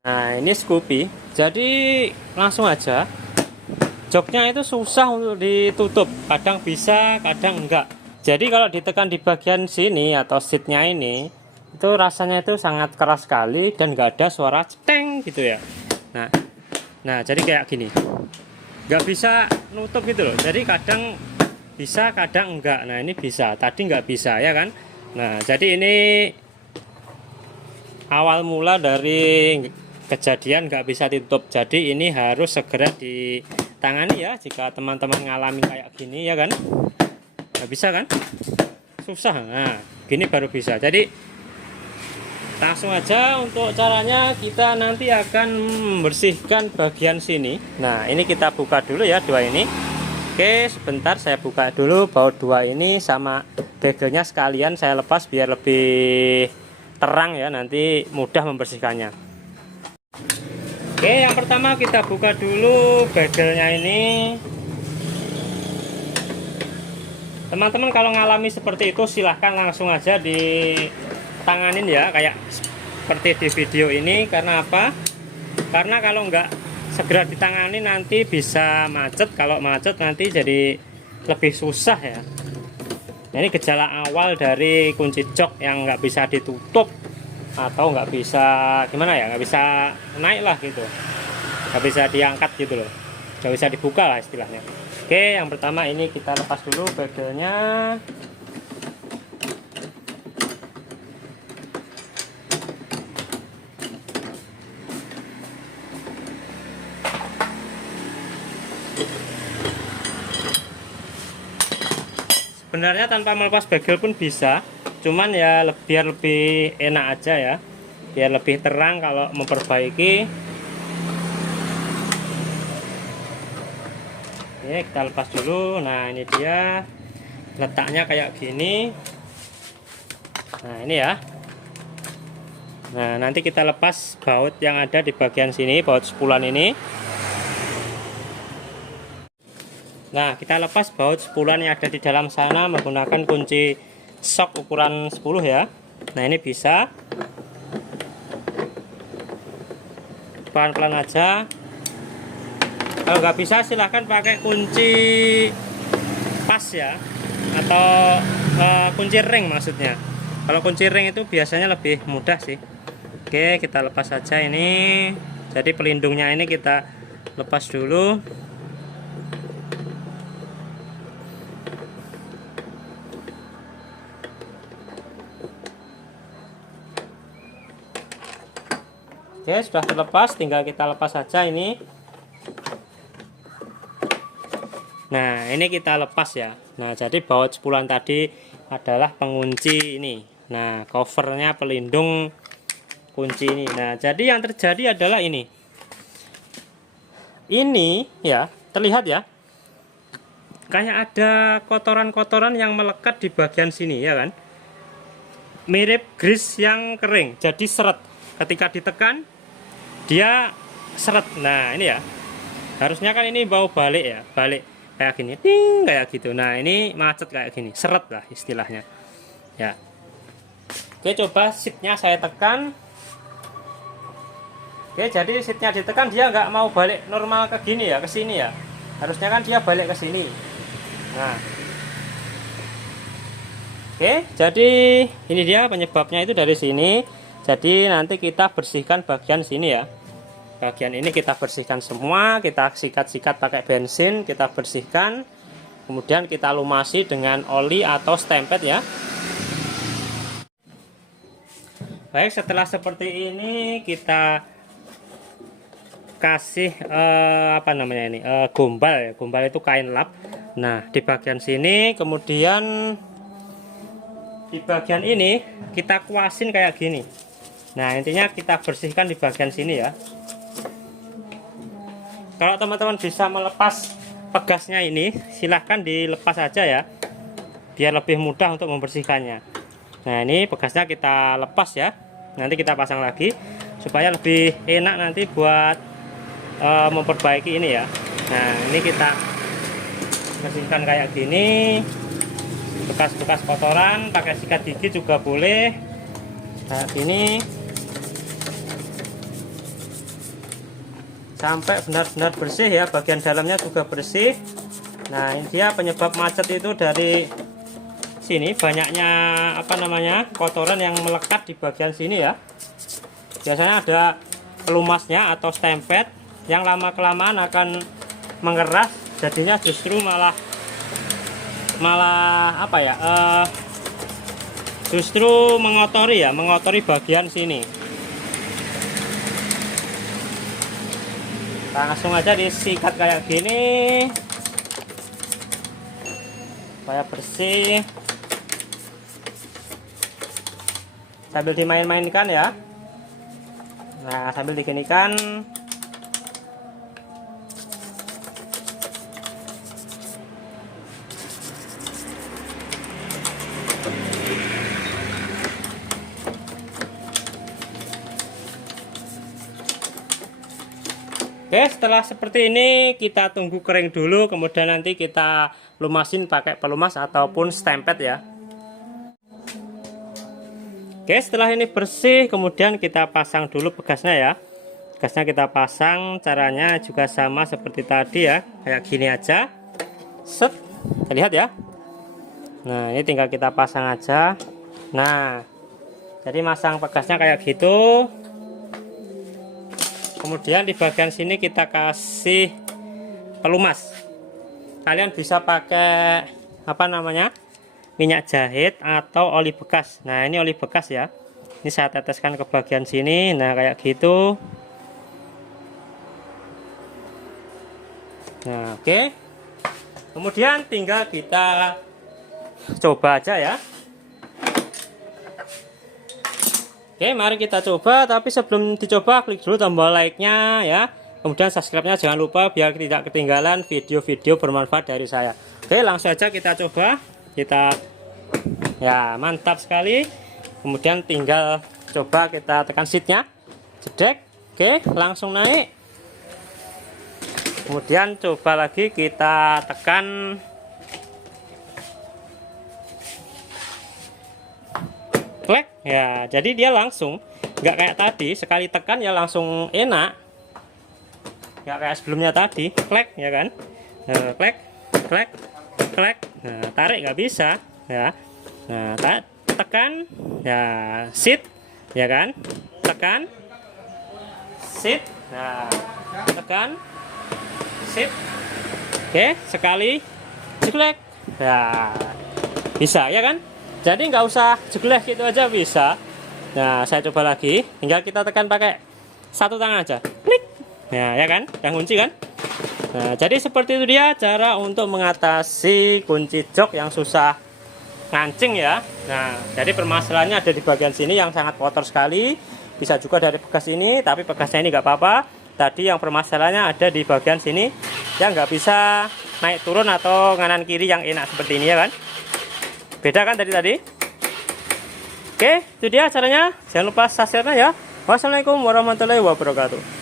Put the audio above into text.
Nah, ini Scoopy. Jadi langsung aja. Joknya itu susah untuk ditutup. Kadang bisa, kadang enggak. Jadi kalau ditekan di bagian sini atau seatnya ini, itu rasanya itu sangat keras sekali dan enggak ada suara ceteng gitu ya. Nah, nah jadi kayak gini. Nggak bisa nutup gitu loh. Jadi kadang bisa, kadang enggak. Nah, ini bisa. Tadi nggak bisa ya kan. Nah, jadi ini awal mula dari kejadian nggak bisa ditutup. Jadi ini harus segera ditangani ya jika teman-teman ngalami kayak gini ya kan. Nggak bisa kan, susah. Nah, gini baru bisa. Jadi langsung aja untuk caranya, kita nanti akan membersihkan bagian sini. Nah, ini kita buka dulu ya dua ini. Oke, sebentar saya buka dulu baut dua ini sama begelnya sekalian saya lepas biar lebih terang ya, nanti mudah membersihkannya. Oke, yang pertama kita buka dulu begelnya ini. Teman-teman kalau ngalami seperti itu silahkan langsung aja ditanganin ya, kayak seperti di video ini. Karena apa? Karena kalau nggak segera ditangani nanti bisa macet. Kalau macet nanti jadi lebih susah ya. Ini gejala awal dari kunci jok yang nggak bisa ditutup atau nggak bisa gimana ya, nggak bisa naik lah gitu, nggak bisa diangkat gitu loh, nggak bisa dibuka lah istilahnya. Oke, yang pertama ini kita lepas dulu begelnya. Sebenarnya tanpa melepas begel pun bisa, cuman ya biar lebih enak aja ya, biar lebih terang kalau memperbaiki. Oke, kita lepas dulu. Nah, ini dia letaknya kayak gini. Nah, ini ya. Nah, nanti kita lepas baut yang ada di bagian sini, baut spulan ini. Nah, kita lepas baut spulan yang ada di dalam sana menggunakan kunci sok ukuran 10 ya. Nah, ini bisa. Pelan-pelan aja. Kalau nggak bisa silahkan pakai kunci pas ya, atau kunci ring maksudnya. Kalau kunci ring itu biasanya lebih mudah sih. Oke, kita lepas saja ini. Jadi pelindungnya ini kita lepas dulu. Oke, sudah terlepas, tinggal kita lepas saja ini. Nah, ini kita lepas ya. Nah, jadi baut spulan tadi adalah pengunci ini. Nah, covernya pelindung kunci ini. Nah, jadi yang terjadi adalah ini. Ini ya, terlihat ya. Kayak ada kotoran-kotoran yang melekat di bagian sini ya kan. Mirip grease yang kering. Jadi seret. Ketika ditekan dia seret. Nah, ini ya. Harusnya kan ini bau balik ya, balik kayak gini, ting, kayak gitu. Nah, ini macet kayak gini, seret lah istilahnya ya. Oke, coba seatnya saya tekan. Oke, jadi seatnya ditekan dia nggak mau balik normal ke gini ya, ke sini ya. Harusnya kan dia balik ke sini. Nah, oke, jadi ini dia penyebabnya itu dari sini. Jadi nanti kita bersihkan bagian sini ya. Bagian ini kita bersihkan semua, kita sikat-sikat pakai bensin, kita bersihkan, kemudian kita lumasi dengan oli atau stempet ya. Baik, setelah seperti ini kita kasih apa namanya ini, gombal ya. Gombal itu kain lap. Nah, di bagian sini, kemudian di bagian ini kita kuasin kayak gini. Nah, intinya kita bersihkan di bagian sini ya. Kalau teman-teman bisa melepas pegasnya ini, silahkan dilepas saja ya, biar lebih mudah untuk membersihkannya. Nah, ini pegasnya kita lepas ya, nanti kita pasang lagi supaya lebih enak nanti buat memperbaiki ini ya. Nah, ini kita bersihkan kayak gini, bekas-bekas kotoran, pakai sikat gigi juga boleh kayak gini. sampai benar-benar bersih ya, bagian dalamnya juga bersih. Nah, ini dia penyebab macet itu dari sini, banyaknya kotoran yang melekat di bagian sini ya. Biasanya ada pelumasnya atau stempet yang lama kelamaan akan mengeras, jadinya justru malah justru mengotori bagian sini. Langsung aja disikat kayak gini supaya bersih, sambil dimain-mainkan ya. Nah, sambil diginikan. Oke, setelah seperti ini kita tunggu kering dulu, kemudian nanti kita lumasin pakai pelumas ataupun stempet ya. Oke, setelah ini bersih, kemudian kita pasang dulu bekasnya ya. Bekasnya kita pasang, caranya juga sama seperti tadi ya, kayak gini aja. Set, lihat ya. Nah, ini tinggal kita pasang aja. Nah, jadi masang bekasnya kayak gitu. Kemudian di bagian sini kita kasih pelumas. Kalian bisa pakai minyak jahit atau oli bekas. Nah, ini oli bekas ya. Ini saya teteskan ke bagian sini. Nah, kayak gitu. Nah, oke. Kemudian tinggal kita coba aja ya. Oke, mari kita coba, tapi sebelum dicoba klik dulu tombol like-nya ya. Kemudian subscribe-nya jangan lupa biar tidak ketinggalan video-video bermanfaat dari saya. Oke, langsung aja kita coba. Ya, mantap sekali. Kemudian tinggal coba kita tekan seatnya. Jedek. Oke, langsung naik. Kemudian coba lagi kita tekan. Klik ya, jadi dia langsung, nggak kayak tadi sekali tekan ya langsung enak, nggak kayak sebelumnya tadi. Klik ya kan. Nah, klik. Nah, tarik nggak bisa ya. Nah, tekan ya, sit ya kan, tekan sit. Nah, tekan sit. Oke, sekali jeglek ya, bisa ya kan. Jadi nggak usah jeglek gitu aja bisa. Nah, saya coba lagi, tinggal kita tekan pakai satu tangan aja, klik. Nah, ya kan, yang kunci kan. Nah, jadi seperti itu dia cara untuk mengatasi kunci jok yang susah ngancing ya. Nah, jadi permasalahannya ada di bagian sini yang sangat kotor sekali. Bisa juga dari bekas ini, tapi bekasnya ini nggak apa-apa. Tadi yang permasalahannya ada di bagian sini yang nggak bisa naik turun atau kanan kiri yang enak seperti ini ya kan. Beda kan dari tadi. Oke, itu dia caranya. Jangan lupa subscribe ya. Wassalamualaikum warahmatullahi wabarakatuh.